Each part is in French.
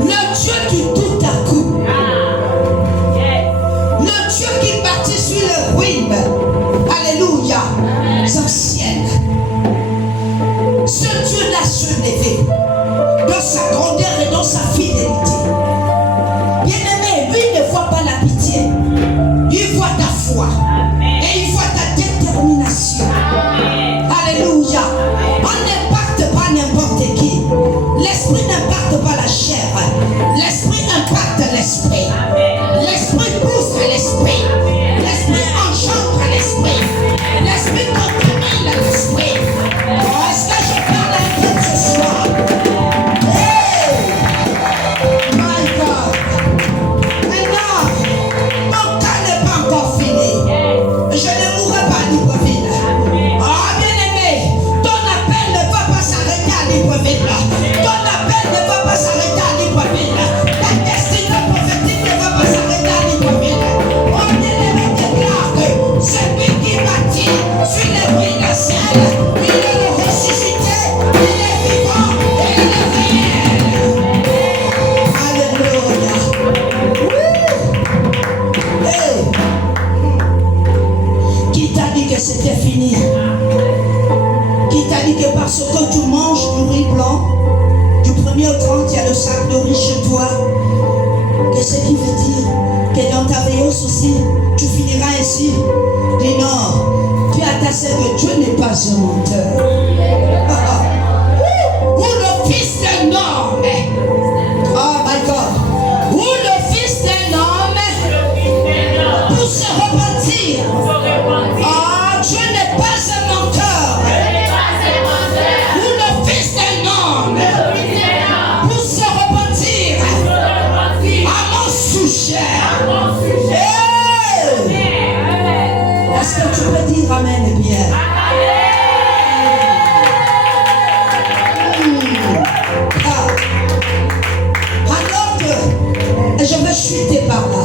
Le Dieu du tout à coup. Le Dieu qui bâtit sur les ruines. Alléluia. Anciennes. Ce Dieu-là se levait dans sa grandeur et dans sa fidélité. Bien-aimé, lui ne voit pas la pitié. Il voit ta foi. Et il voit ta détermination. Alléluia. On n'impacte pas n'importe qui. L'esprit n'impacte pas la chair. L'esprit impacte l'esprit. L'esprit pousse à l'esprit. L'esprit engendre à l'esprit. L'esprit contamine à l'esprit. Oh, est-ce que je parle un peu ce soir? Hey! My God! Maintenant, mon cas n'est pas encore fini. Je ne mourrai pas à Libreville. Oh, bien-aimé, ton appel ne va pas s'arrêter à Libreville. Ton appel ne va pas s'arrêter à Libreville. Ta destinée prophétique ne va pas s'arrêter à Libreville. Oh, bien-aimé, déclare que celui qui bâtit sur les ruines du ciel, il est le ressuscité, il est vivant et il est réel. Alléluia. Hey. Qui t'a dit que c'était fini? Qui t'a dit que parce que tu manges du riz blanc, du 1er au 30, il y a le sac de riz chez toi, que ce qui veut dire que dans ta veilleuse aussi, tu finiras ainsi? Dis non, tu as tassé que Dieu n'est pas un menteur. Ou le fils d'un homme. Oh my God. Ou le fils d'un homme pour se repentir. Ah, Dieu n'est pas un menteur. Ou le fils d'un homme pour se repentir à mon sujet. Hey! Est-ce que tu peux dire amen bien? Alors que je veux chuter par là.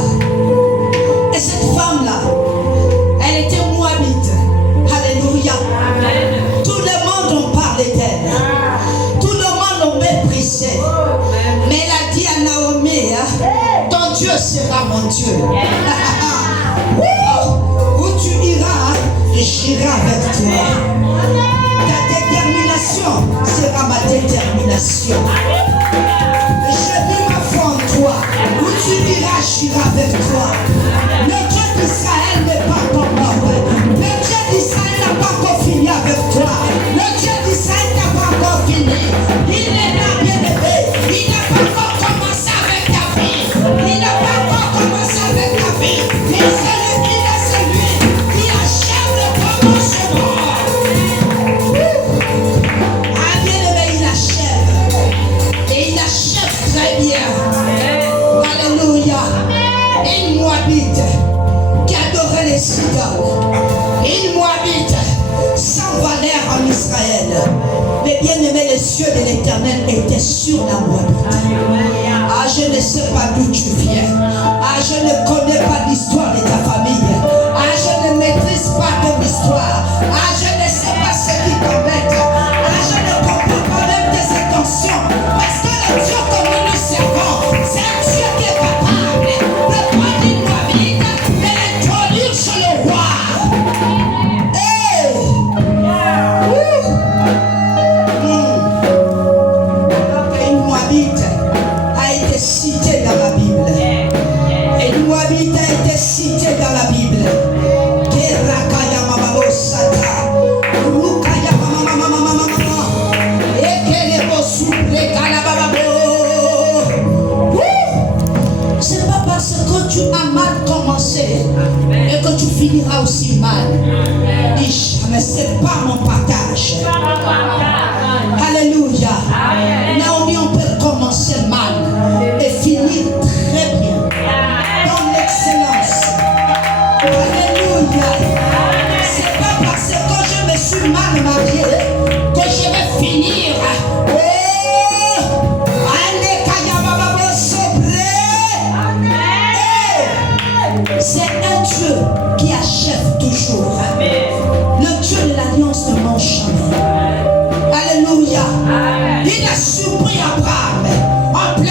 Et cette femme-là, elle était moabite. Alléluia. Tout le monde en parlait d'elle. Tout le monde en méprisait. Mais elle a dit à Naomi, ton Dieu sera mon Dieu. Où tu iras, j'irai avec toi. Ta détermination sera ma détermination. Je mets ma foi en toi. Où tu iras, j'irai avec toi. Le Dieu d'Israël n'est pas encore mort. Le Dieu d'Israël n'a pas encore fini avec toi. Le Dieu d'Israël n'a pas encore fini. Il est là, bien-aimé. Il n'a pas encore commencé avec ta vie. Il n'a pas encore commencé avec ta vie. Il est celui qui achève le commencement. Ah, bien-aimé, il achève. Et il achève très bien. Alléluia. Une Moabite qui adorait les idoles. Une Moabite sans valeur en Israël. Mais bien aimé, les yeux de l'Éternel étaient sur la Moabite. Ah, je ne sais pas d'où tu viens. Ah, je ne connais pas l'histoire de ta famille. Ah, je ne maîtrise pas ton histoire. Ah, je ne sais pas ce qui t'embête. Ah, je ne comprends pas même tes intentions. Parce que le Dieu que nous nous servons, c'est un Dieu qui est capable de prendre une Moabite et l'introduire sur le roi. Hey! Une Moabite a été citée dans la Bible. Une Moabite a été citée dans la Bible. Sata.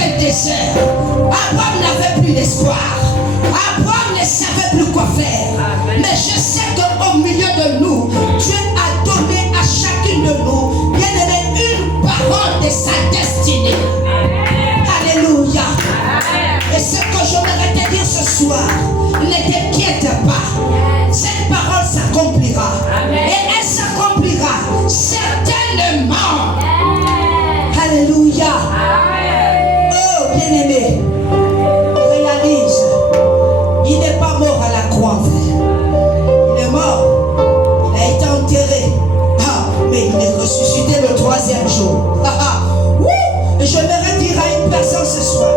un désert. Abraham n'avait plus d'espoir. Abraham ne savait plus quoi faire. Mais je sais qu'au milieu de nous, Dieu a donné à chacune de nous, bien aimé, une parole de sa destinée. Alléluia. Et ce que j'aimerais te dire ce soir, ne t'inquiète pas. Cette parole s'accomplira. Et elle s'accomplira certainement. Alléluia. Oh, bien-aimé, réalise, il n'est pas mort à la croix. Il est mort. Il a été enterré. Mais il est ressuscité le 3e jour. Et je voudrais dire à une personne ce soir,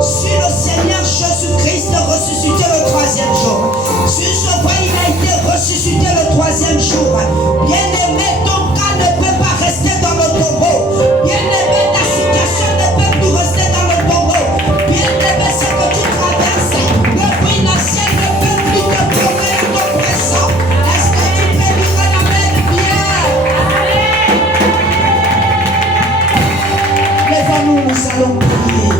si le Seigneur Jésus-Christ a ressuscité le 3e jour, si je vois il a été ressuscité le 3e jour, bien-aimé, ton cas ne peut pas rester dans le tombeau. Bien-aimé, ta situation ne peut plus rester dans le tombeau. Bien-aimé, ce que tu traverses, le financier ne peut plus te plomber à ton présent. Est-ce que tu peux dire l'amen bien? Lève-nous, nous allons prier.